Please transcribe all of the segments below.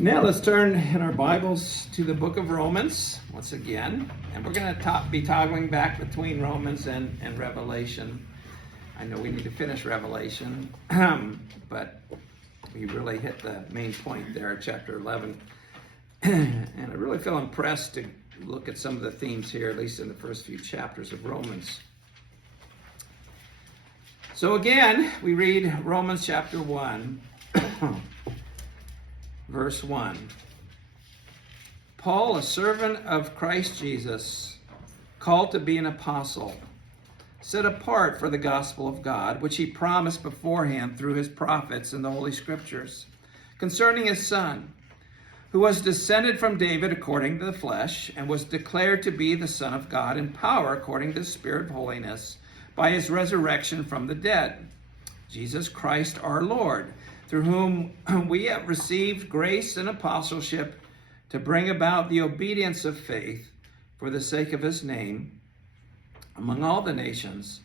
Now let's turn in our Bibles to the book of Romans once again. And we're going to be toggling back between Romans and Revelation. I know we need to finish Revelation, but we really hit the main point there at chapter 11. And I really feel impressed to look at some of the themes here, at least in the first few chapters of Romans. So again, we read Romans chapter 1. Verse 1. Paul, a servant of Christ Jesus, called to be an apostle, set apart for the gospel of God, which he promised beforehand through his prophets in the Holy Scriptures, concerning his Son, who was descended from David according to the flesh, and was declared to be the Son of God in power according to the Spirit of holiness, by his resurrection from the dead, Jesus Christ our Lord, through whom we have received grace and apostleship to bring about the obedience of faith for the sake of his name among all the nations,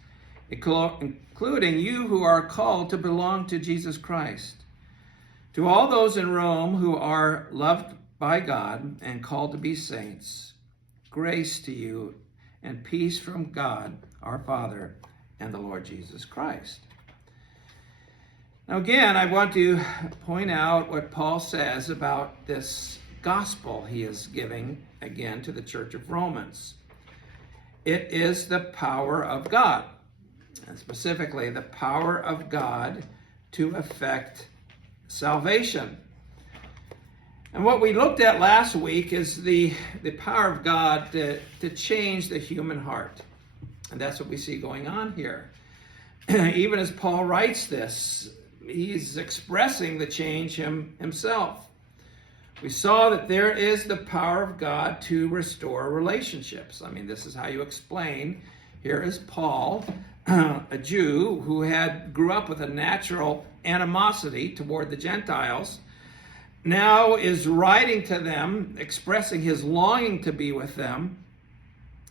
including you who are called to belong to Jesus Christ. To all those in Rome who are loved by God and called to be saints, grace to you and peace from God our Father and the Lord Jesus Christ. Now again, I want to point out what Paul says about this gospel he is giving again to the church of Romans. It is the power of God, and specifically the power of God to effect salvation. And what we looked at last week is the power of God to change the human heart. And that's what we see going on here. Even as Paul writes this, he's expressing the change himself. We saw that there is the power of God to restore relationships. I mean, this is how you explain. Here is Paul, a Jew who grew up with a natural animosity toward the Gentiles, now is writing to them, expressing his longing to be with them.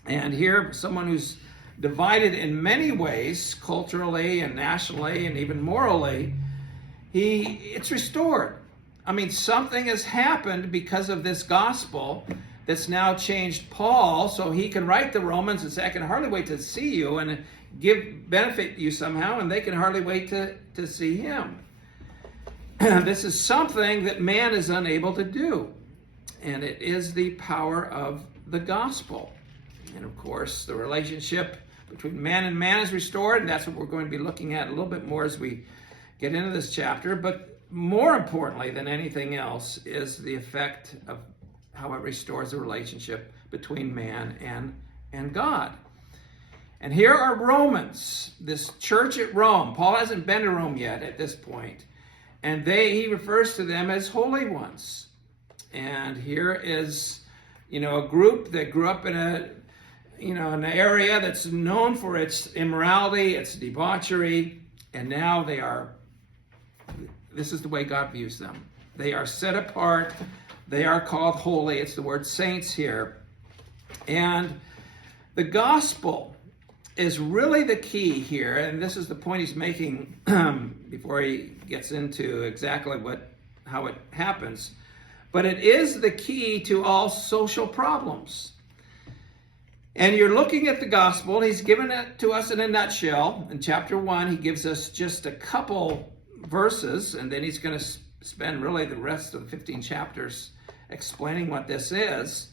And here, someone who's divided in many ways, culturally and nationally and even morally, it's restored. I mean, something has happened because of this gospel that's now changed Paul, so he can write the Romans and say, I can hardly wait to see you and benefit you somehow, and they can hardly wait to see him. This is something that man is unable to do, and it is the power of the gospel. And of course, the relationship between man and man is restored, and that's what we're going to be looking at a little bit more as we get into this chapter. But more importantly than anything else is the effect of how it restores the relationship between man and God. And here are Romans, this church at Rome. Paul hasn't been to Rome yet at this point, and he refers to them as holy ones. And here is, a group that grew up in an area that's known for its immorality, its debauchery, and now this is the way God views them. They are set apart. They are called holy. It's the word saints here. And the gospel is really the key here, and this is the point he's making before he gets into exactly how it happens. But it is the key to all social problems. And you're looking at the gospel. He's given it to us in a nutshell. In chapter 1, he gives us just a couple verses, and then he's going to spend really the rest of the 15 chapters explaining what this is.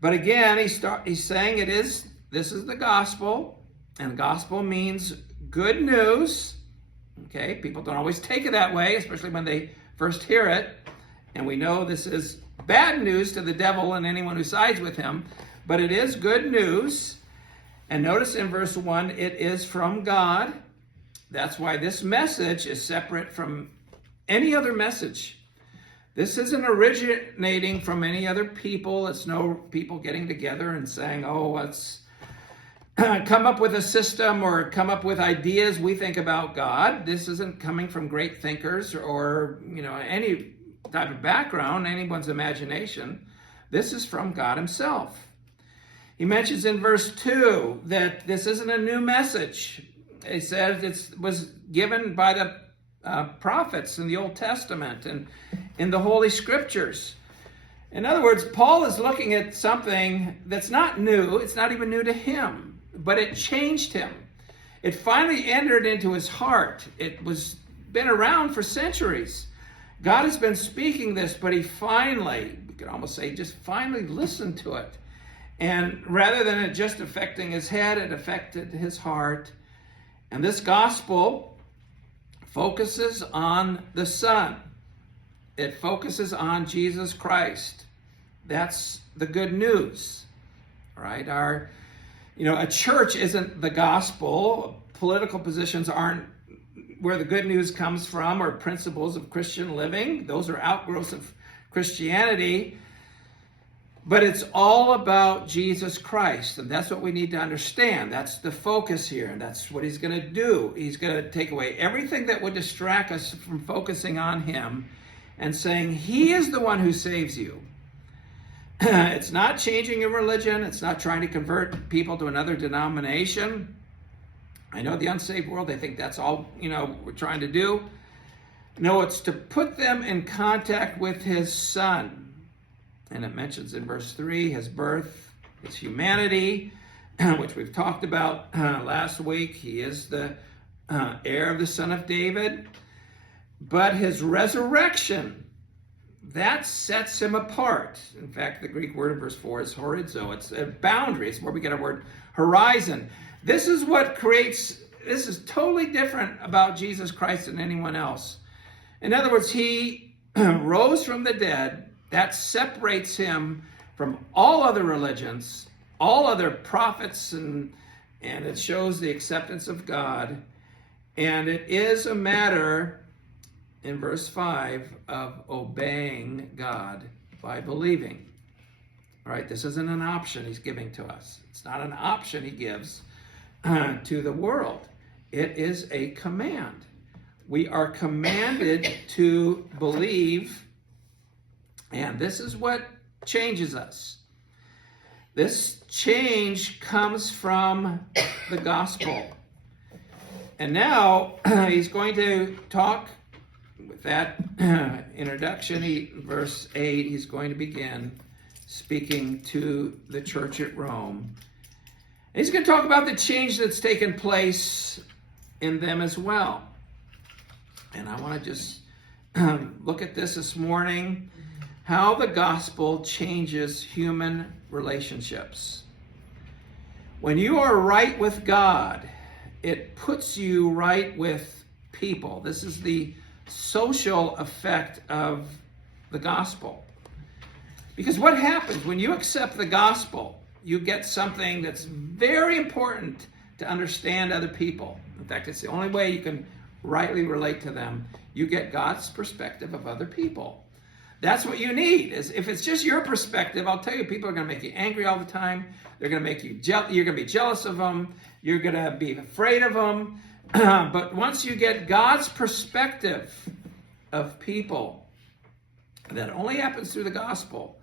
But again, he's saying this is the gospel, and gospel means good news. Okay, people don't always take it that way, especially when they first hear it. And we know this is bad news to the devil and anyone who sides with him. But it is good news. And notice in verse 1, it is from God. That's why this message is separate from any other message. This isn't originating from any other people. It's no people getting together and saying, let's come up with a system or come up with ideas we think about God. This isn't coming from great thinkers or, any type of background, anyone's imagination. This is from God himself. He mentions in verse 2 that this isn't a new message. He says it was given by the prophets in the Old Testament, and in the Holy Scriptures. In other words, Paul is looking at something that's not new. It's not even new to him, but it changed him. It finally entered into his heart. It was been around for centuries. God has been speaking this, but he finally, we could almost say, just finally listened to it. And rather than it just affecting his head, it affected his heart. And this gospel focuses on the Son. It focuses on Jesus Christ. That's the good news, right? A church isn't the gospel. Political positions aren't where the good news comes from, or principles of Christian living. Those are outgrowths of Christianity. But it's all about Jesus Christ, and that's what we need to understand. That's the focus here, and that's what he's going to do. He's going to take away everything that would distract us from focusing on him and saying he is the one who saves you. It's not changing your religion. It's not trying to convert people to another denomination. I know the unsaved world, they think that's all, we're trying to do. No, it's to put them in contact with his Son. And it mentions in verse 3, his birth, his humanity, which we've talked about last week. He is the heir of the Son of David. But his resurrection, that sets him apart. In fact, the Greek word in verse 4 is horizo. It's a boundary. It's where we get our word horizon. This is this is totally different about Jesus Christ than anyone else. In other words, he rose from the dead. That separates him from all other religions, all other prophets, and it shows the acceptance of God. And it is a matter, in verse 5, of obeying God by believing. All right, this isn't an option he's giving to us. It's not an option he gives to the world. It is a command. We are commanded to believe. And this is what changes us. This change comes from the gospel. And now he's going to talk with that introduction. Verse 8, he's going to begin speaking to the church at Rome. And he's going to talk about the change that's taken place in them as well. And I want to just look at this morning. How the gospel changes human relationships. When you are right with God, it puts you right with people. This is the social effect of the gospel. Because what happens when you accept the gospel, you get something that's very important to understand other people. In fact, it's the only way you can rightly relate to them. You get God's perspective of other people. That's what you need. If it's just your perspective, I'll tell you, people are going to make you angry all the time. They're going to make you you're going to be jealous of them. You're going to be afraid of them. But once you get God's perspective of people, that only happens through the gospel,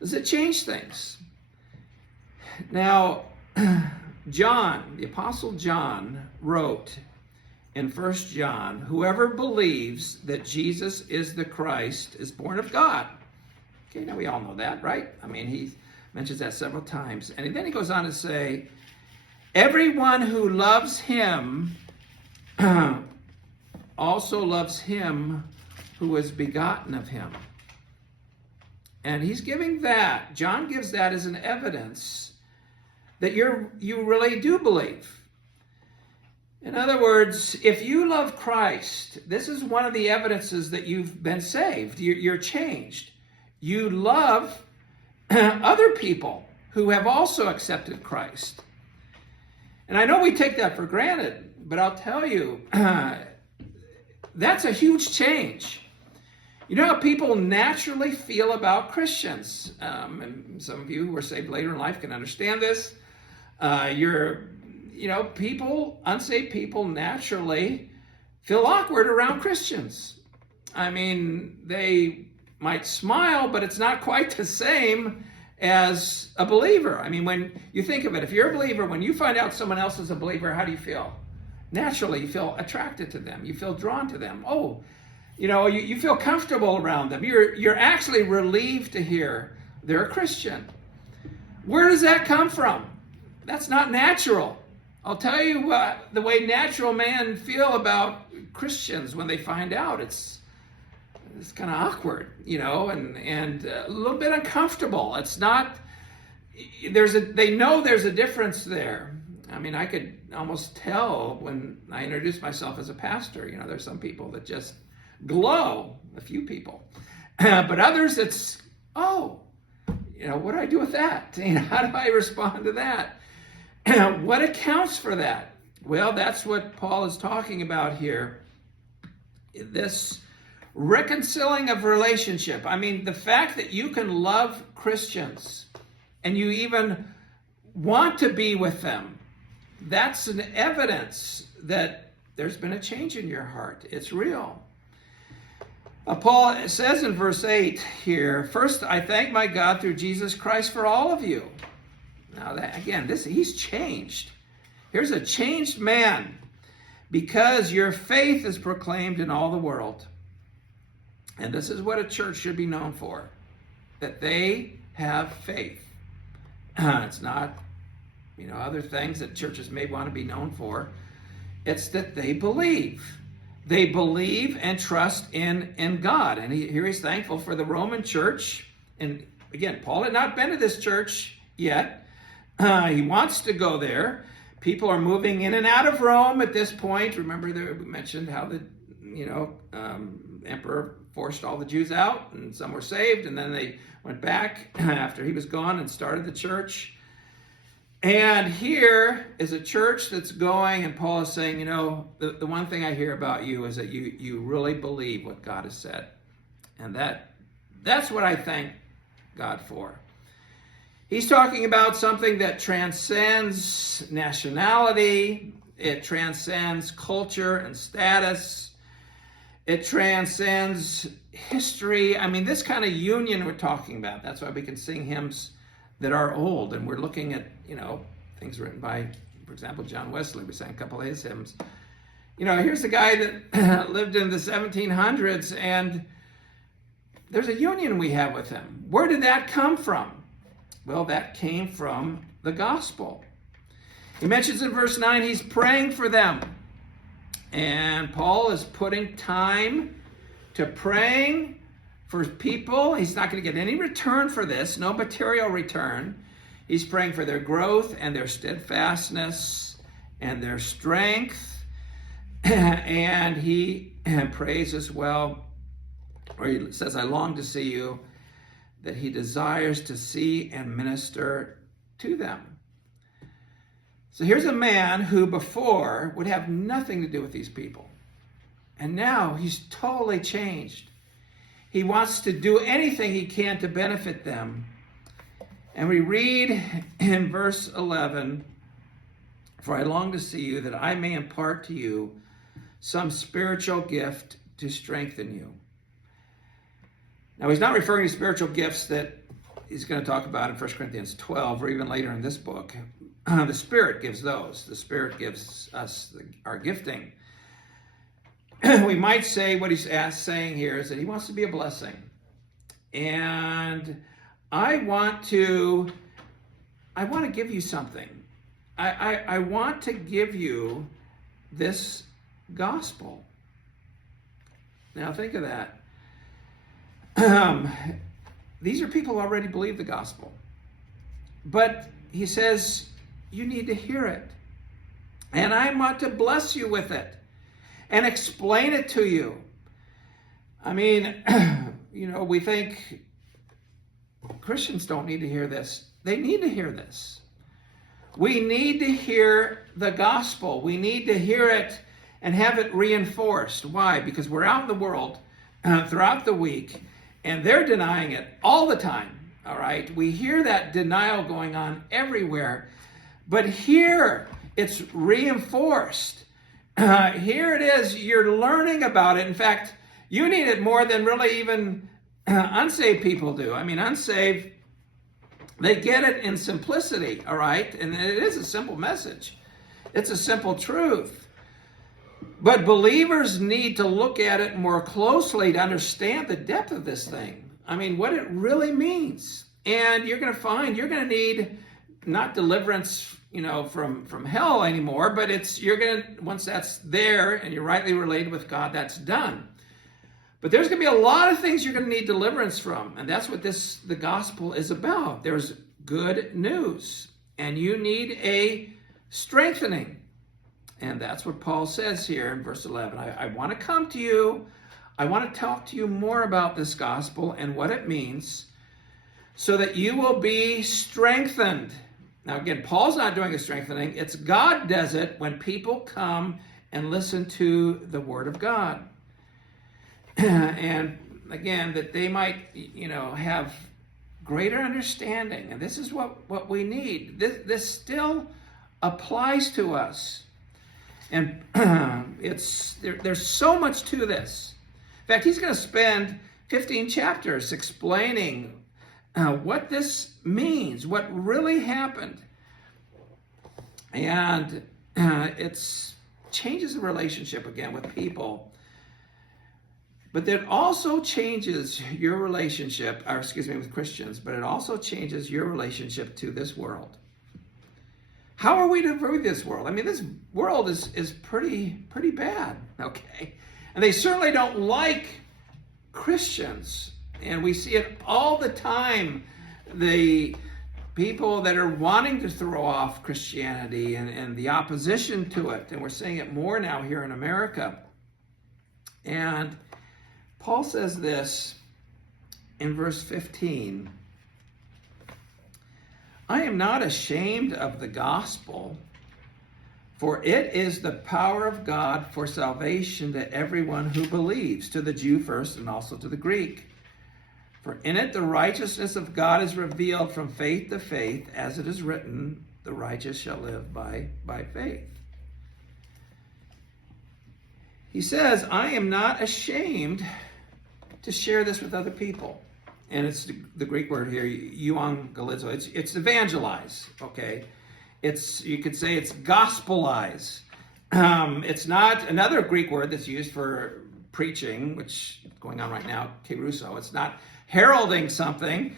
does it change things? Now, John, the Apostle John, wrote in 1 John, whoever believes that Jesus is the Christ is born of God. Okay, now we all know that, right? I mean, he mentions that several times. And then he goes on to say, everyone who loves him also loves him who was begotten of him. And he's giving that, John gives that as an evidence that you really do believe. In other words, if you love Christ, this is one of the evidences that you've been saved. You're changed. You love other people who have also accepted Christ. And I know we take that for granted, but I'll tell you, that's a huge change. You know how people naturally feel about Christians. And some of you who are saved later in life can understand this. Unsaved people naturally feel awkward around Christians. I mean, they might smile, but it's not quite the same as a believer. I mean, when you think of it, if you're a believer, when you find out someone else is a believer, how do you feel? Naturally, you feel attracted to them. You feel drawn to them. Oh, You feel comfortable around them. You're actually relieved to hear they're a Christian. Where does that come from? That's not natural. I'll tell you the way natural men feel about Christians when they find out. It's kind of awkward, and a little bit uncomfortable. It's not. They know there's a difference there. I mean, I could almost tell when I introduced myself as a pastor. There's some people that just glow. A few people, but others, it's what do I do with that? How do I respond to that? What accounts for that? Well, that's what Paul is talking about here. This reconciling of relationship. I mean, the fact that you can love Christians and you even want to be with them, that's an evidence that there's been a change in your heart. It's real. Paul says in verse 8 here, "First, I thank my God through Jesus Christ for all of you." Now, he's changed. Here's a changed man, because your faith is proclaimed in all the world. And this is what a church should be known for, that they have faith. It's not, other things that churches may want to be known for. It's that they believe. They believe and trust in God. And here he's thankful for the Roman church. And again, Paul had not been to this church yet. He wants to go there. People are moving in and out of Rome at this point. Remember, we mentioned how the emperor forced all the Jews out, and some were saved, and then they went back after he was gone and started the church. And here is a church that's going, and Paul is saying, the one thing I hear about you is that you really believe what God has said. And that's what I thank God for. He's talking about something that transcends nationality. It transcends culture and status. It transcends history. I mean, this kind of union we're talking about. That's why we can sing hymns that are old. And we're looking at, things written by, for example, John Wesley. We sang a couple of his hymns. Here's a guy that lived in the 1700s, and there's a union we have with him. Where did that come from? Well, that came from the gospel. He mentions in verse 9, he's praying for them. And Paul is putting time to praying for people. He's not going to get any return for this, no material return. He's praying for their growth and their steadfastness and their strength. And he prays as well, or he says, I long to see you, that he desires to see and minister to them. So here's a man who before would have nothing to do with these people. And now he's totally changed. He wants to do anything he can to benefit them. And we read in verse 11, "For I long to see you, that I may impart to you some spiritual gift to strengthen you." Now, he's not referring to spiritual gifts that he's going to talk about in 1 Corinthians 12 or even later in this book. The Spirit gives those. The Spirit gives us our gifting. We might say what he's saying here is that he wants to be a blessing. And I want to give you something. I want to give you this gospel. Now think of that. These are people who already believe the gospel. But he says, you need to hear it. And I want to bless you with it and explain it to you. I mean, we think Christians don't need to hear this. They need to hear this. We need to hear the gospel. We need to hear it and have it reinforced. Why? Because we're out in the world throughout the week, and they're denying it all the time, all right? We hear that denial going on everywhere. But here, it's reinforced. Here it is. You're learning about it. In fact, you need it more than really even unsaved people do. I mean, unsaved, they get it in simplicity, all right? And it is a simple message. It's a simple truth. But believers need to look at it more closely to understand the depth of this thing. I mean, what it really means. And you're going to find you're going to need not deliverance, from hell anymore, but you're going to, once that's there and you're rightly related with God, that's done. But there's going to be a lot of things you're going to need deliverance from. And that's what the gospel is about. There's good news. And you need a strengthening. And that's what Paul says here in verse 11. I want to come to you. I want to talk to you more about this gospel and what it means so that you will be strengthened. Now, again, Paul's not doing a strengthening. It's God does it when people come and listen to the word of God. And again, that they might, have greater understanding. And this is what we need. This still applies to us. And there's so much to this. In fact, he's going to spend 15 chapters explaining what this means, what really happened. And it changes the relationship again with people. But it also changes your relationship, with Christians, but it also changes your relationship to this world. How are we to avoid this world? I mean, this world is pretty bad, okay? And they certainly don't like Christians. And we see it all the time. The people that are wanting to throw off Christianity and the opposition to it. And we're seeing it more now here in America. And Paul says this in verse 15. I am not ashamed of the gospel, for it is the power of God for salvation to everyone who believes, to the Jew first and also to the Greek. For in it the righteousness of God is revealed from faith to faith, as it is written, the righteous shall live by faith. He says, I am not ashamed to share this with other people. And it's the Greek word here, euangelizo. It's evangelize, okay? You could say it's gospelize. It's not another Greek word that's used for preaching, which is going on right now, keruso. It's not heralding something.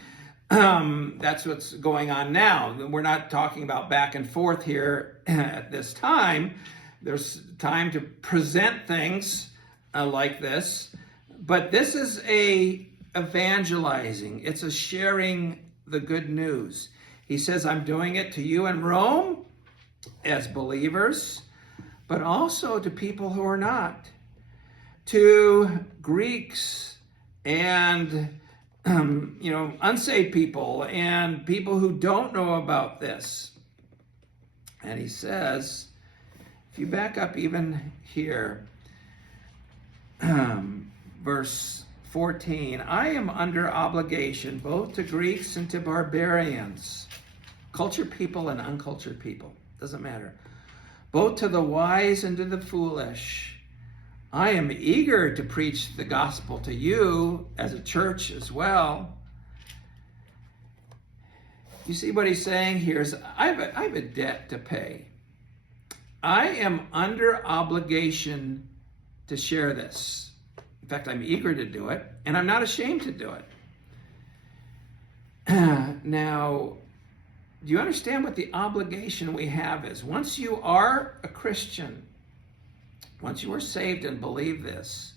That's what's going on now. We're not talking about back and forth here at this time. There's time to present things like this. But this is a evangelizing. It's a sharing the good news. He says, I'm doing it to you in Rome as believers, but also to people who are not, to Greeks and unsaved people and people who don't know about this. And he says, if you back up even here, verse 14, I am under obligation both to Greeks and to barbarians, cultured people and uncultured people, doesn't matter, both to the wise and to the foolish. I am eager to preach the gospel to you as a church as well. You see what he's saying here is, I have a debt to pay. I am under obligation to share this. In fact, I'm eager to do it, and I'm not ashamed to do it. Now, do you understand what the obligation we have is? Once you are a Christian, once you are saved and believe this,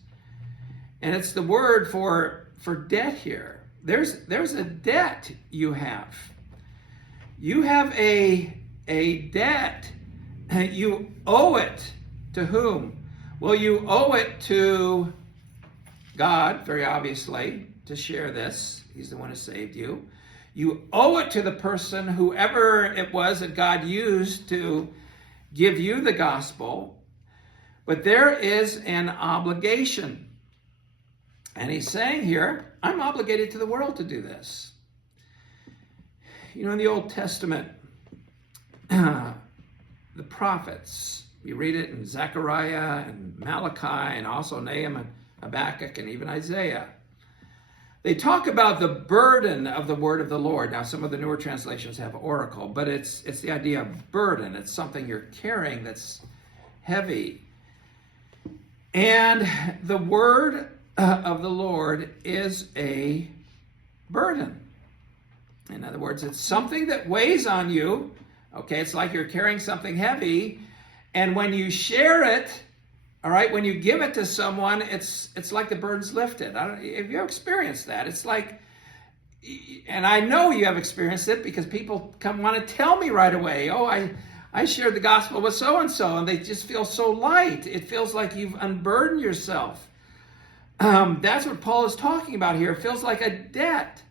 and it's the word for debt here. There's a debt you have. You have a debt. You owe it to whom? Well, you owe it to God, very obviously, to share this. He's the one who saved you. You owe it to the person, whoever it was that God used to give you the gospel. But there is an obligation. And he's saying here, I'm obligated to the world to do this. In the Old Testament, the prophets, you read it in Zechariah and Malachi and also Nahum and Habakkuk and even Isaiah. They talk about the burden of the word of the Lord. Now, some of the newer translations have oracle, but it's the idea of burden. It's something you're carrying that's heavy. And the word of the Lord is a burden. In other words, it's something that weighs on you. Okay, it's like you're carrying something heavy. And when you share it, all right, when you give it to someone, it's like the burden's lifted. If you experienced that, it's like, and I know you have experienced it because people want to tell me right away, oh, I shared the gospel with so-and-so, and they just feel so light. It feels like you've unburdened yourself. That's what Paul is talking about here. It feels like a debt.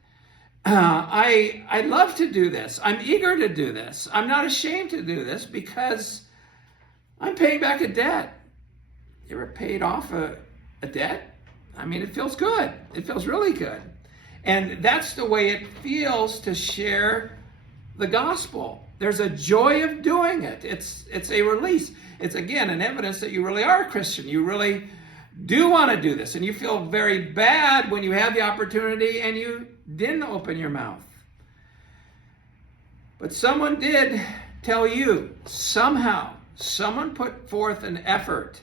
I love to do this. I'm eager to do this. I'm not ashamed to do this because I'm paying back a debt. You ever paid off a debt? I mean, it feels good. It feels really good. And that's the way it feels to share the gospel. There's a joy of doing it. It's a release. It's, again, an evidence that you really are a Christian. You really do want to do this. And you feel very bad when you have the opportunity and you didn't open your mouth. But someone did tell you, somehow, someone put forth an effort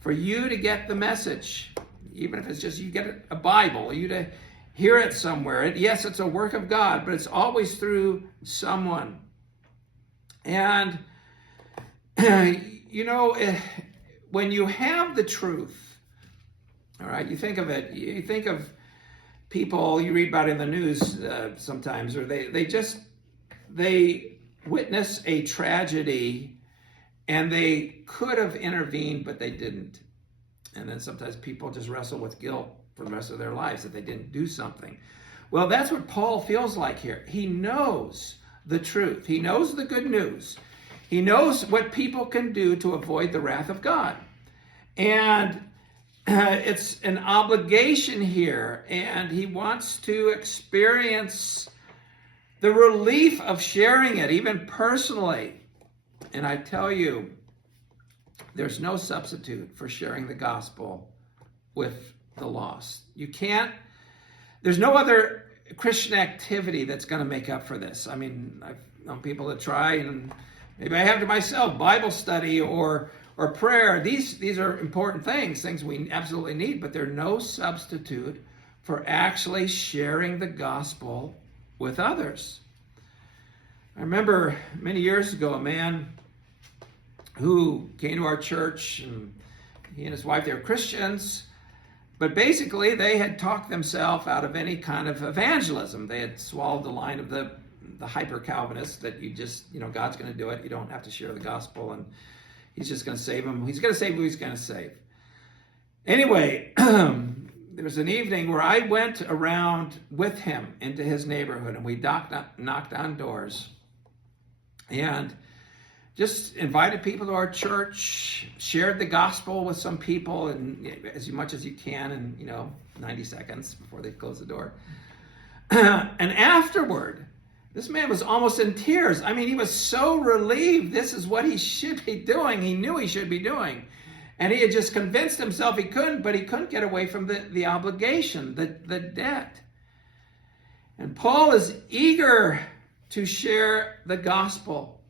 for you to get the message. Even if it's just you get a Bible, you to hear it somewhere. Yes, it's a work of God, but it's always through someone. And, when you have the truth, all right, you think of it, you think of people you read about in the news sometimes, or they witness a tragedy and they could have intervened, but they didn't. And then sometimes people just wrestle with guilt for the rest of their lives that they didn't do something. Well, that's what Paul feels like here. He knows the truth. He knows the good news. He knows what people can do to avoid the wrath of God. And it's an obligation here, and he wants to experience the relief of sharing it, even personally. And I tell you, there's no substitute for sharing the gospel with the lost. There's no other Christian activity that's going to make up for this. I mean, I've known people that try, and maybe I have to myself, Bible study or prayer. These are important things we absolutely need, but they're no substitute for actually sharing the gospel with others. I remember many years ago, a man who came to our church, and he and his wife, they were Christians, but basically they had talked themselves out of any kind of evangelism. They had swallowed the line of the hyper-Calvinists that you just, God's going to do it. You don't have to share the gospel, and he's just going to save them. He's going to save who he's going to save. Anyway, there was an evening where I went around with him into his neighborhood, and we knocked on doors and just invited people to our church, shared the gospel with some people, and as much as you can in 90 seconds before they close the door. And afterward, this man was almost in tears. I mean, he was so relieved. This is what he should be doing. He knew he should be doing. And he had just convinced himself he couldn't, but he couldn't get away from the obligation, the debt. And Paul is eager to share the gospel.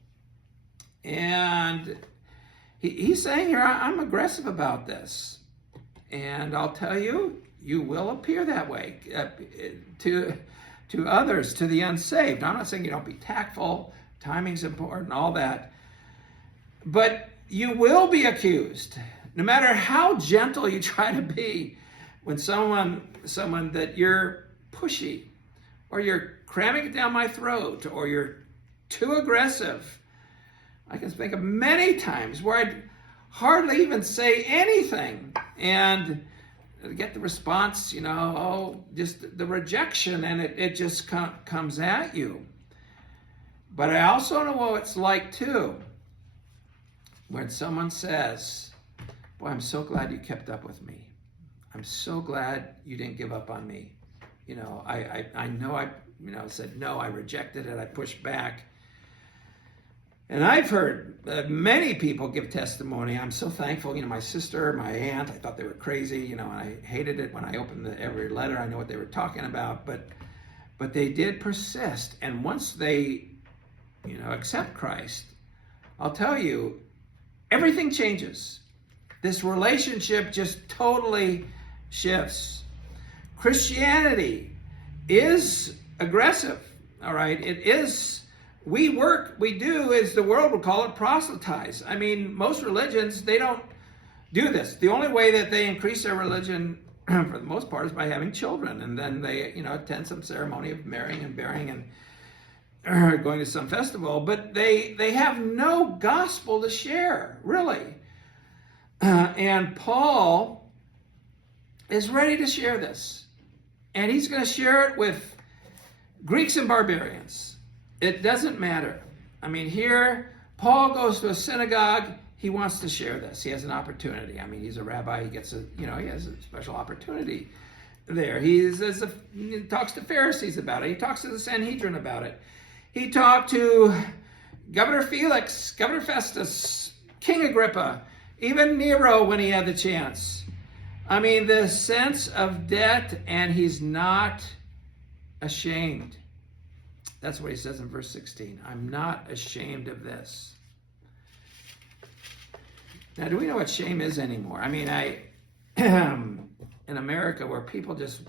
And he's saying here, I'm aggressive about this. And I'll tell you, you will appear that way to others, to the unsaved. I'm not saying you don't be tactful, timing's important, all that. But you will be accused, no matter how gentle you try to be, when someone that you're pushy, or you're cramming it down my throat, or you're too aggressive. I can think of many times where I'd hardly even say anything and get the response, just the rejection, and it just comes at you. But I also know what it's like too, when someone says, boy, I'm so glad you kept up with me. I'm so glad you didn't give up on me. I know I said no, I rejected it, I pushed back. And I've heard many people give testimony. I'm so thankful. My sister, my aunt, I thought they were crazy. And I hated it when I opened every letter. I know what they were talking about, but they did persist. And once they, accept Christ, I'll tell you, everything changes. This relationship just totally shifts. Christianity is aggressive, all right? It is, we do, as the world would call it, proselytize. I mean, most religions, they don't do this. The only way that they increase their religion, for the most part, is by having children. And then they, attend some ceremony of marrying and bearing and going to some festival. But they have no gospel to share, really. And Paul is ready to share this. And he's going to share it with Greeks and barbarians. It doesn't matter. I mean, here, Paul goes to a synagogue. He wants to share this. He has an opportunity. I mean, he's a rabbi. He has a special opportunity there. He talks to Pharisees about it. He talks to the Sanhedrin about it. He talked to Governor Felix, Governor Festus, King Agrippa, even Nero when he had the chance. I mean, the sense of debt, and he's not ashamed. That's what he says in verse 16. I'm not ashamed of this. Now, do we know what shame is anymore? I mean, in America, where people just,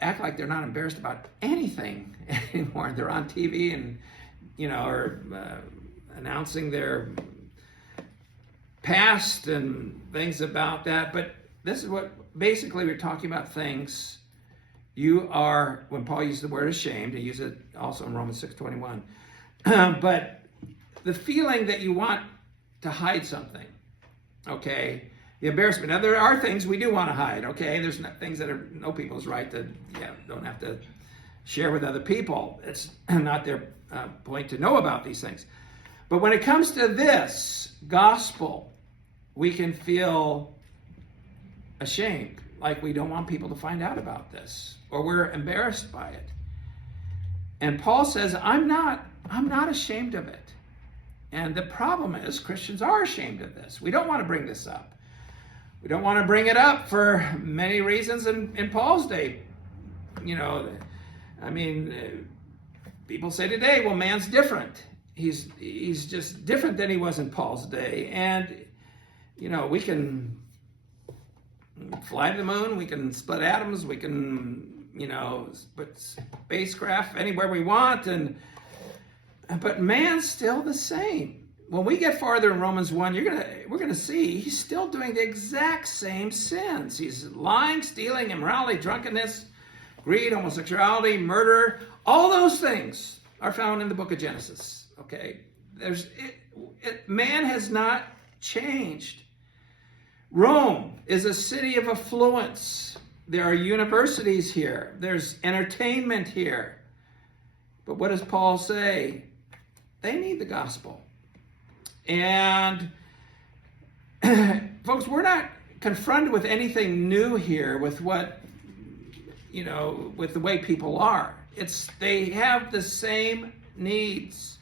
act like they're not embarrassed about anything anymore. They're on TV and, or announcing their past and things about that. But this is what, basically, we're talking about things you are, when Paul uses the word ashamed, he uses it also in Romans 6:21. But the feeling that you want to hide something, okay? The embarrassment. Now, there are things we do want to hide, okay? There's things that are no people's right to, don't have to share with other people. It's not their point to know about these things. But when it comes to this gospel, we can feel ashamed, like we don't want people to find out about this, or we're embarrassed by it. And Paul says, I'm not ashamed of it. And the problem is, Christians are ashamed of this. We don't want to bring this up. We don't want to bring it up for many reasons in Paul's day. People say today, well, man's different. He's just different than he was in Paul's day. And, we can fly to the moon, we can split atoms, we can, put spacecraft anywhere we want, but man's still the same. When we get farther in Romans 1, we're gonna see he's still doing the exact same sins. He's lying, stealing, immorality, drunkenness, greed, homosexuality, murder. All those things are found in the book of Genesis. Okay, man has not changed. Rome is a city of affluence. There are universities here. There's entertainment here. But what does Paul say? They need the gospel. And folks, we're not confronted with anything new here with what, with the way people are. They have the same needs.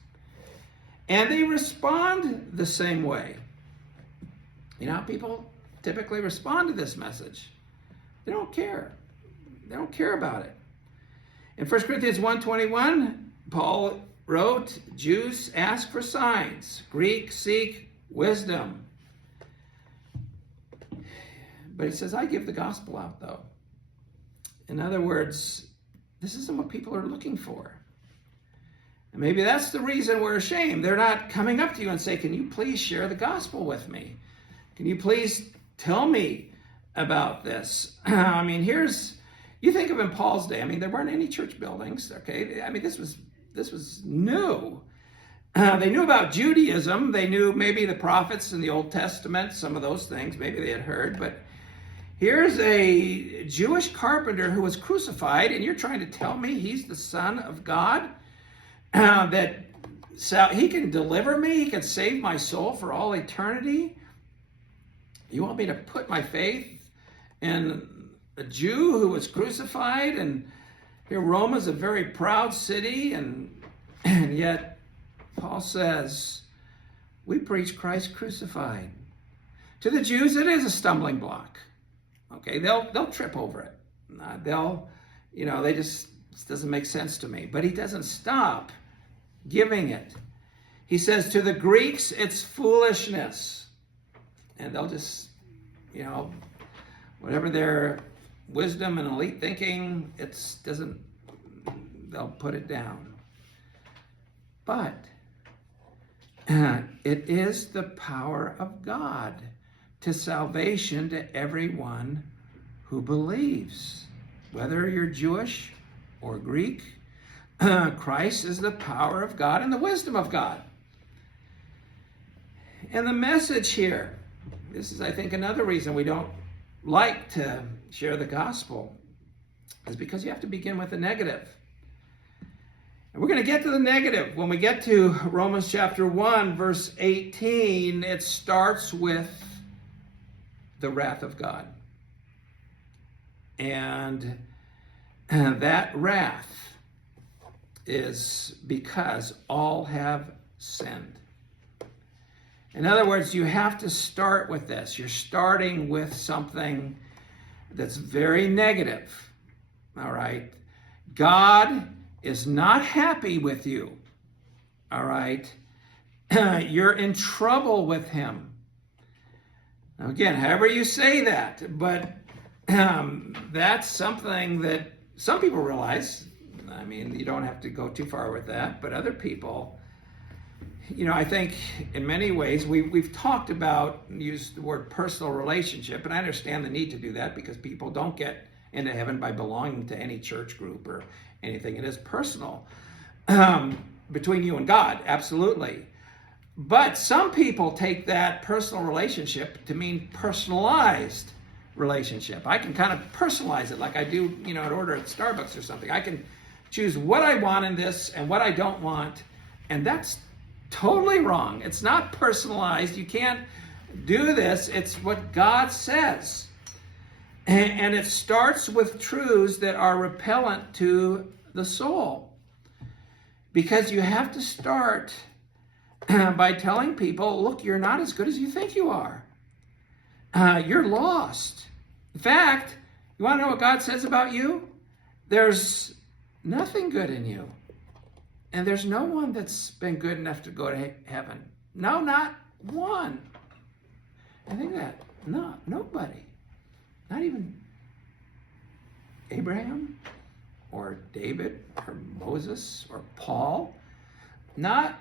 And they respond the same way. People typically respond to this message. They don't care. They don't care about it. In 1 Corinthians 1:21, Paul wrote, Jews ask for signs, Greeks seek wisdom. But he says, I give the gospel out, though. In other words, this isn't what people are looking for. And maybe that's the reason we're ashamed. They're not coming up to you and say, can you please share the gospel with me? Can you please tell me about this? You think of in Paul's day, there weren't any church buildings, okay? This was new. They knew about Judaism. They knew maybe the prophets in the Old Testament, some of those things, maybe they had heard. But here's a Jewish carpenter who was crucified, and you're trying to tell me he's the Son of God? That he can deliver me? He can save my soul for all eternity? You want me to put my faith in a Jew who was crucified? And here Rome is a very proud city, and yet Paul says, we preach Christ crucified. To the Jews, it is a stumbling block. Okay, they'll trip over it. It doesn't make sense to me. But he doesn't stop giving it. He says, to the Greeks, it's foolishness. and they'll just, whatever their wisdom and elite thinking, they'll put it down. But it is the power of God to salvation to everyone who believes. Whether you're Jewish or Greek, Christ is the power of God and the wisdom of God. And the message here, this is, I think, another reason we don't like to share the gospel, is because you have to begin with the negative. And we're going to get to the negative. When we get to Romans chapter 1, verse 18, it starts with the wrath of God. And that wrath is because all have sinned. In other words, you have to start with this. You're starting with something that's very negative. All right? God is not happy with you. All right? You're in trouble with him. Now, again, however you say that, but that's something that some people realize. I mean, you don't have to go too far with that, but other people, I think in many ways we've talked about, used the word personal relationship, and I understand the need to do that because people don't get into heaven by belonging to any church group or anything. It is personal between you and God, absolutely. But some people take that personal relationship to mean personalized relationship. I can kind of personalize it like I do, an order at Starbucks or something. I can choose what I want in this and what I don't want, and that's totally wrong. It's not personalized. You can't do this. It's what God says. And it starts with truths that are repellent to the soul. Because you have to start by telling people, look, you're not as good as you think you are. You're lost. In fact, you want to know what God says about you? There's nothing good in you. And there's no one that's been good enough to go to heaven. No, not one. I think that. No, nobody. Not even Abraham or David or Moses or Paul. Not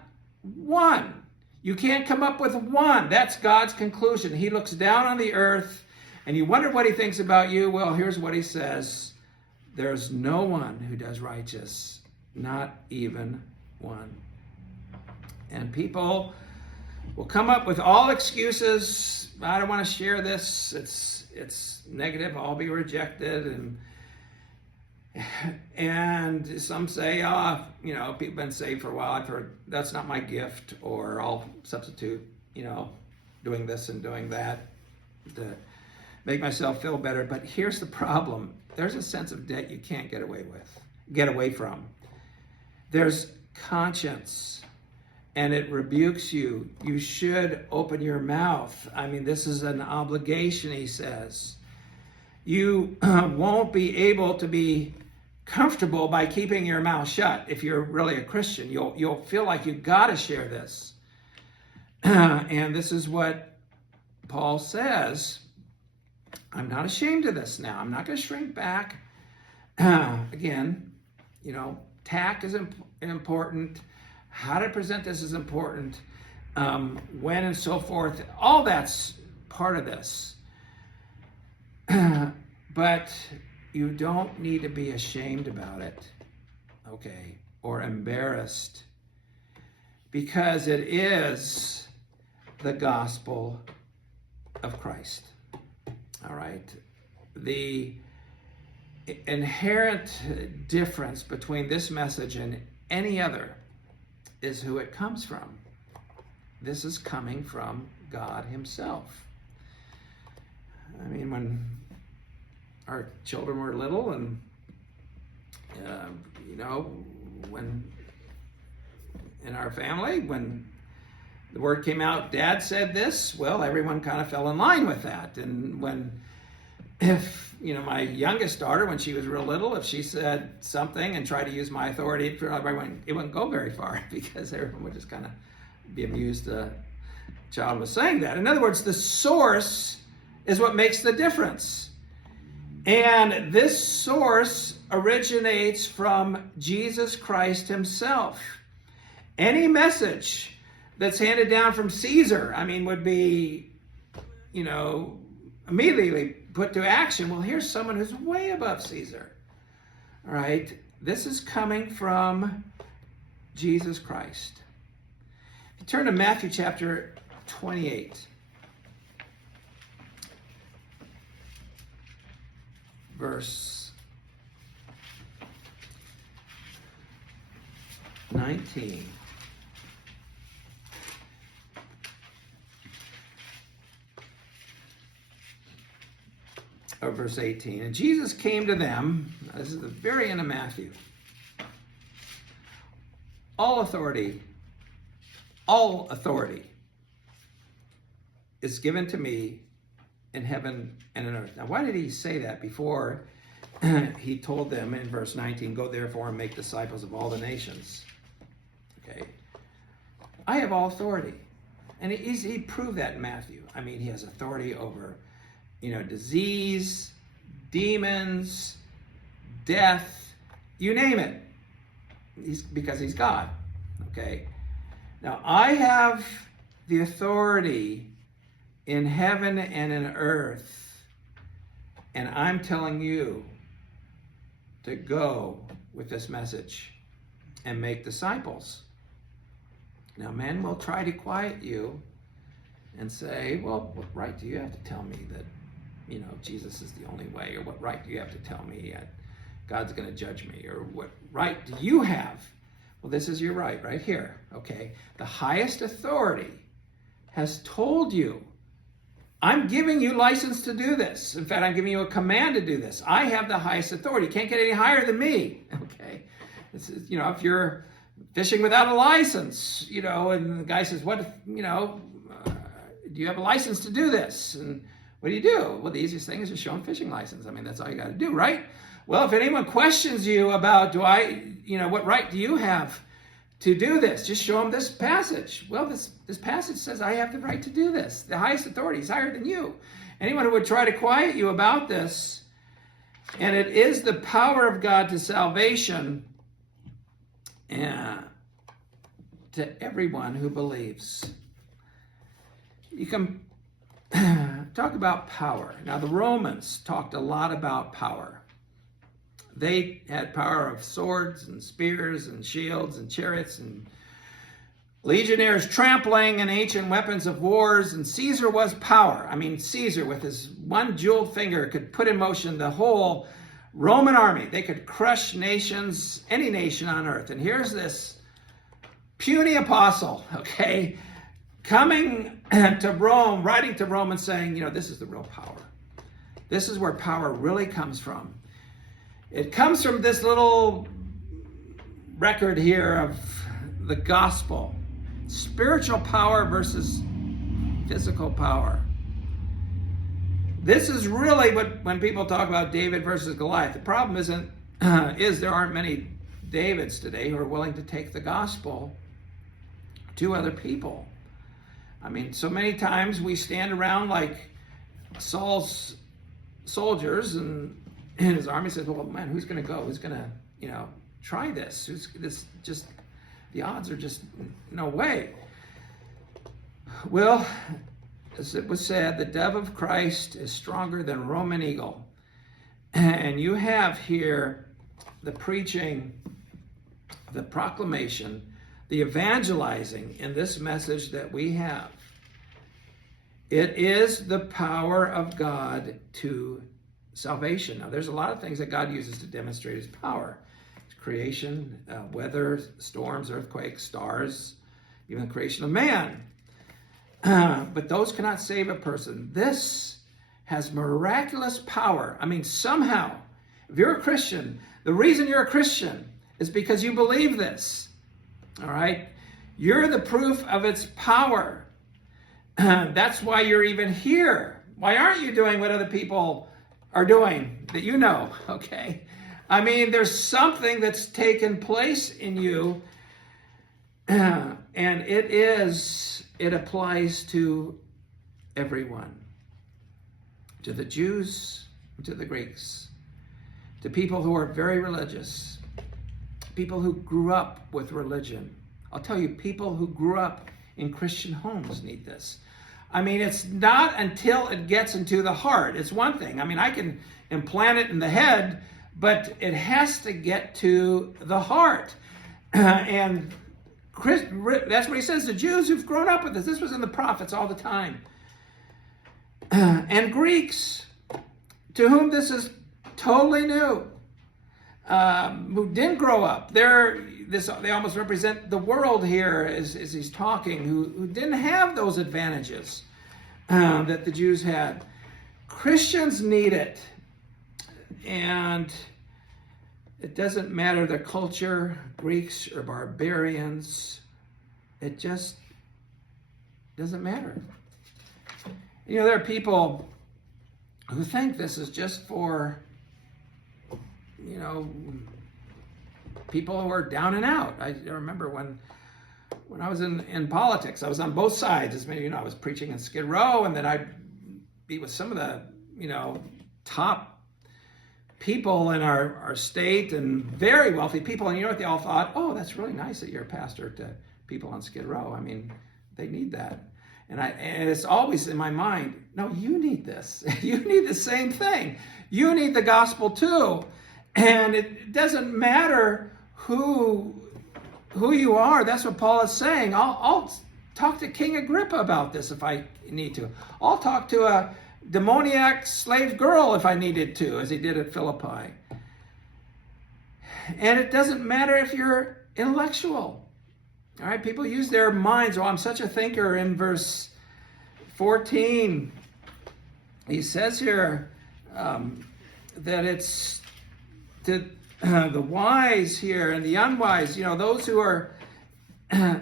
one. You can't come up with one. That's God's conclusion. He looks down on the earth and you wonder what he thinks about you. Well, here's what he says. There's no one who does righteous, not even one. And people will come up with all excuses. I don't want to share this. It's negative. I'll be rejected. And some say, people have been saved for a while. I've heard that's not my gift, or I'll substitute, doing this and doing that to make myself feel better. But here's the problem. There's a sense of debt you can't get away from. There's conscience, and it rebukes you. You should open your mouth. I mean, this is an obligation, he says. You won't be able to be comfortable by keeping your mouth shut. If you're really a Christian, you'll feel like you've got to share this. And this is what Paul says. I'm not ashamed of this now. I'm not going to shrink back. Again, tact is important. How to present this is important. When and so forth. All that's part of this. But you don't need to be ashamed about it, okay, or embarrassed, because it is the gospel of Christ. All right. The inherent difference between this message and any other is who it comes from. This is coming from God himself. I mean, when our children were little and, when in our family, when the word came out, Dad said this, well, everyone kind of fell in line with that. And if my youngest daughter, when she was real little, if she said something and tried to use my authority, it wouldn't go very far because everyone would just kind of be amused child was saying that. In other words, the source is what makes the difference. And this source originates from Jesus Christ himself. Any message that's handed down from Caesar, would be, immediately put to action. Well, here's someone who's way above Caesar. All right? This is coming from Jesus Christ. If you turn to Matthew chapter 28. Verse 19. Or verse 18. And Jesus came to them. This is the very end of Matthew. All authority is given to me in heaven and on earth. Now, why did he say that before he told them in verse 19, go therefore and make disciples of all the nations? Okay. I have all authority. And he proved that in Matthew. He has authority over, disease, demons, death, you name it. Because he's God. Okay. Now, I have the authority in heaven and in earth, and I'm telling you to go with this message and make disciples. Now, men will try to quiet you and say, well, what right do you have to tell me that, Jesus is the only way? Or what right do you have to tell me that God's going to judge me? Or what right do you have? Well, this is your right here, okay? The highest authority has told you, I'm giving you license to do this. In fact, I'm giving you a command to do this. I have the highest authority. You can't get any higher than me, okay? This is, if you're fishing without a license, and the guy says, what, do you have a license to do this? And what do? Well, the easiest thing is just show them fishing license. That's all you got to do, right? Well, if anyone questions you about, what right do you have to do this? Just show them this passage. Well, this passage says I have the right to do this. The highest authority is higher than you. Anyone who would try to quiet you about this, and it is the power of God to salvation to everyone who believes. You can talk about power. Now, the Romans talked a lot about power. They had power of swords and spears and shields and chariots and legionnaires trampling and ancient weapons of wars. And Caesar was power. Caesar with his one jeweled finger could put in motion the whole Roman army. They could crush nations, any nation on earth. And here's this puny apostle, okay, coming to Rome, writing to Rome and saying, this is the real power. This is where power really comes from. It comes from this little record here of the gospel. Spiritual power versus physical power. This is really when people talk about David versus Goliath. The problem is there aren't many Davids today who are willing to take the gospel to other people. So many times we stand around like Saul's soldiers and his army says, well, man, who's going to go? Who's going to, try this? The odds are just no way. Well, as it was said, the dove of Christ is stronger than Roman eagle. And you have here the preaching, the proclamation, the evangelizing in this message that we have. It is the power of God to salvation. Now, there's a lot of things that God uses to demonstrate his power. Creation, weather, storms, earthquakes, stars, even the creation of man. But those cannot save a person. This has miraculous power. Somehow, if you're a Christian, the reason you're a Christian is because you believe this. All right? You're the proof of its power. That's why you're even here. Why aren't you doing what other people are doing that you know? Okay? There's something that's taken place in you, and it is it applies to everyone, to the Jews, to the Greeks, to people who are very religious, people who grew up with religion. I'll tell you, people who grew up in Christian homes need this. I mean, it's not until it gets into the heart. It's one thing. I mean, I can implant it in the head, but it has to get to the heart. And that's what he says, the Jews who've grown up with this. This was in the prophets all the time. And Greeks, to whom this is totally new, who didn't grow up. They almost represent the world here as he's talking, who didn't have those advantages that the Jews had. Christians need it. And it doesn't matter their culture, Greeks or barbarians. It just doesn't matter. You know, there are people who think this is just for, you know, people who are down and out. I remember when I was in politics, I was on both sides. As many of you know, I was preaching in Skid Row, and then I'd be with some of the, you know, top people in our state and very wealthy people. And you know what they all thought? Oh, that's really nice that you're a pastor to people on Skid Row. I mean, they need that. And it's always in my mind, no, you need this. You need the same thing. You need the gospel too. And it doesn't matter who you are. That's what Paul is saying. I'll talk to King Agrippa about this if I need to. I'll talk to a demoniac slave girl if I needed to, as he did at Philippi. And it doesn't matter if you're intellectual. All right, people use their minds. Oh, I'm such a thinker. In verse 14, he says here that it's to the wise here and the unwise, you know, those who are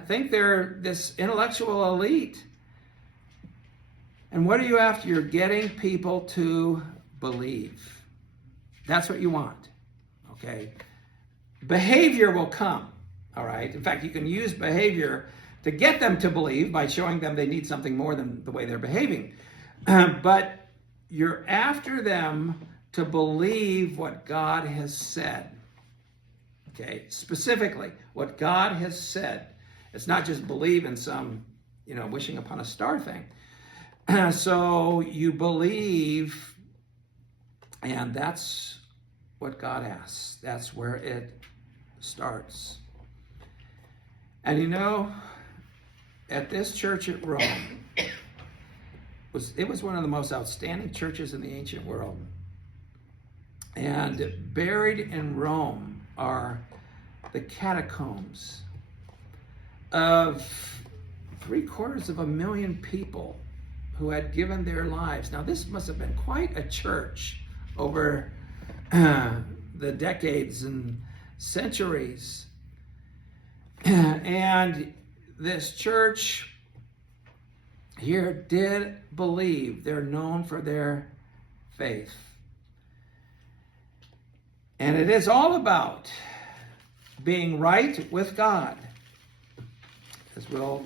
think they're this intellectual elite. And what are you after? You're getting people to believe. That's what you want, okay? Behavior will come, all right? In fact, you can use behavior to get them to believe by showing them they need something more than the way they're behaving. But you're after them to believe what God has said, okay? Specifically, what God has said. It's not just believe in some, you know, wishing upon a star thing. So you believe, and that's what God asks. That's where it starts. And you know, at this church at Rome, it was one of the most outstanding churches in the ancient world. And buried in Rome are the catacombs of 750,000 people who had given their lives. Now, this must have been quite a church over the decades and centuries. And this church here did believe. They're known for their faith. And it is all about being right with God, as we'll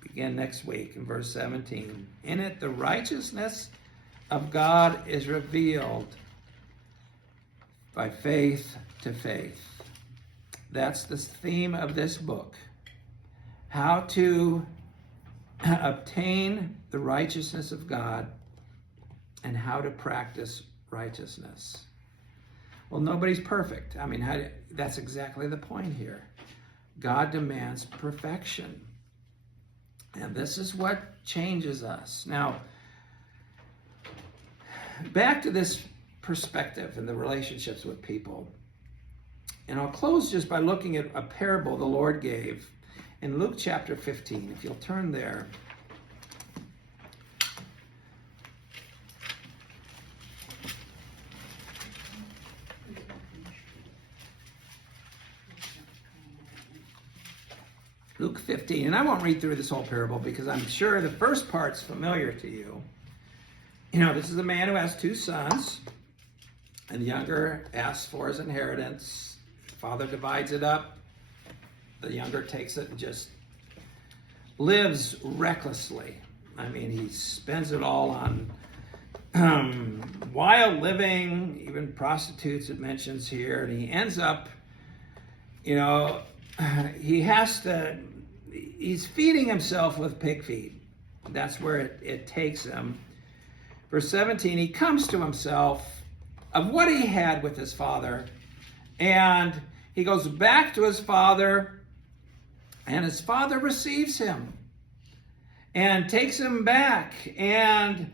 begin next week in verse 17. In it, the righteousness of God is revealed by faith to faith. That's the theme of this book. How to obtain the righteousness of God and how to practice righteousness. Well, nobody's perfect. I mean, that's exactly the point here. God demands perfection. And this is what changes us. Now, back to this perspective and the relationships with people. And I'll close just by looking at a parable the Lord gave in Luke chapter 15. If you'll turn there. Luke 15, and I won't read through this whole parable because I'm sure the first part's familiar to you. You know, this is a man who has 2 sons, and the younger asks for his inheritance. The father divides it up. The younger takes it and just lives recklessly. I mean, he spends it all on wild living, even prostitutes it mentions here, and he ends up, he's feeding himself with pig feed. That's where it takes him. Verse 17, he comes to himself of what he had with his father, and he goes back to his father, and his father receives him and takes him back, and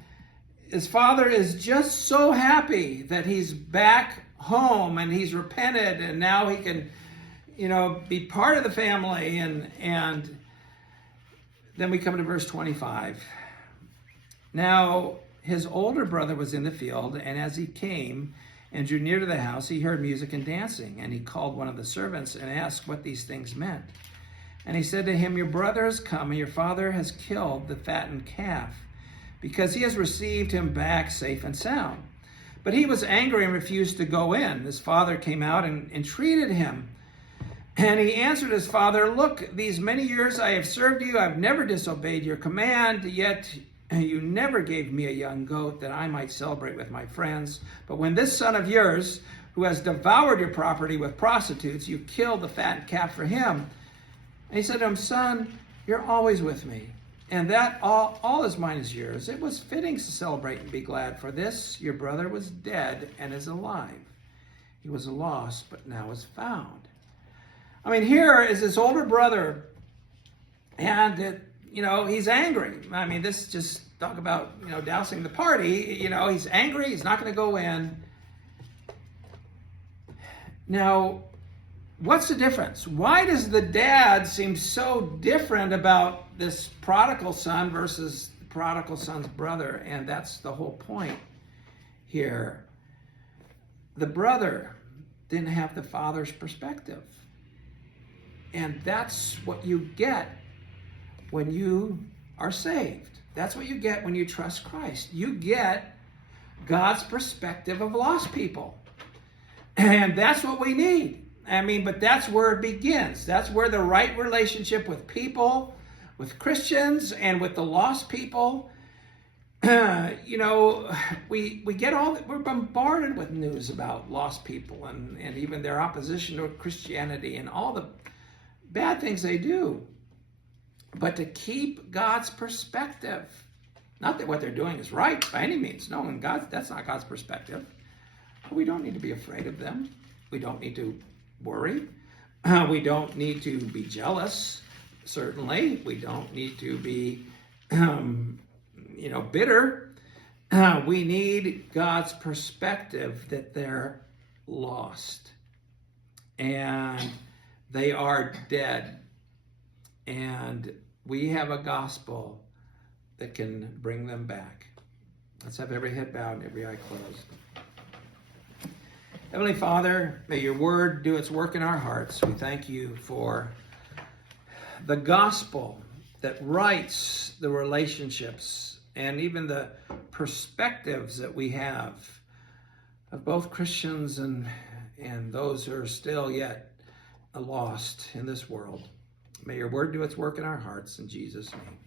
his father is just so happy that he's back home and he's repented, and now he can, be part of the family. And then we come to verse 25. Now, his older brother was in the field, and as he came and drew near to the house, he heard music and dancing, and he called one of the servants and asked what these things meant. And he said to him, your brother has come, and your father has killed the fattened calf, because he has received him back safe and sound. But he was angry and refused to go in. His father came out and entreated him. And he answered his father, look, these many years I have served you. I've never disobeyed your command, yet you never gave me a young goat that I might celebrate with my friends. But when this son of yours, who has devoured your property with prostitutes, you killed the fattened calf for him. And he said to him, son, you're always with me, and that all is mine is yours. It was fitting to celebrate and be glad, for this your brother was dead and is alive. He was lost, but now is found. I mean, here is his older brother, and he's angry. I mean, this just talk about dousing the party. He's angry. He's not going to go in. Now, what's the difference? Why does the dad seem so different about this prodigal son versus the prodigal son's brother? And that's the whole point here. The brother didn't have the father's perspective. And that's what you get when you are saved. That's what you get when you trust Christ. You get God's perspective of lost people. And that's what we need. I mean, but that's where it begins. That's where the right relationship with people, with Christians, and with the lost people. We get we're bombarded with news about lost people and even their opposition to Christianity and all the bad things they do. But to keep God's perspective, not that what they're doing is right by any means. No, and that's not God's perspective. But we don't need to be afraid of them. We don't need to worry. We don't need to be jealous, certainly. We don't need to be, bitter. We need God's perspective that they're lost and they are dead. And we have a gospel that can bring them back. Let's have every head bowed and every eye closed. Heavenly Father, may your word do its work in our hearts. We thank you for the gospel that writes the relationships and even the perspectives that we have of both Christians and those who are still yet lost in this world. May your word do its work in our hearts. In Jesus' name.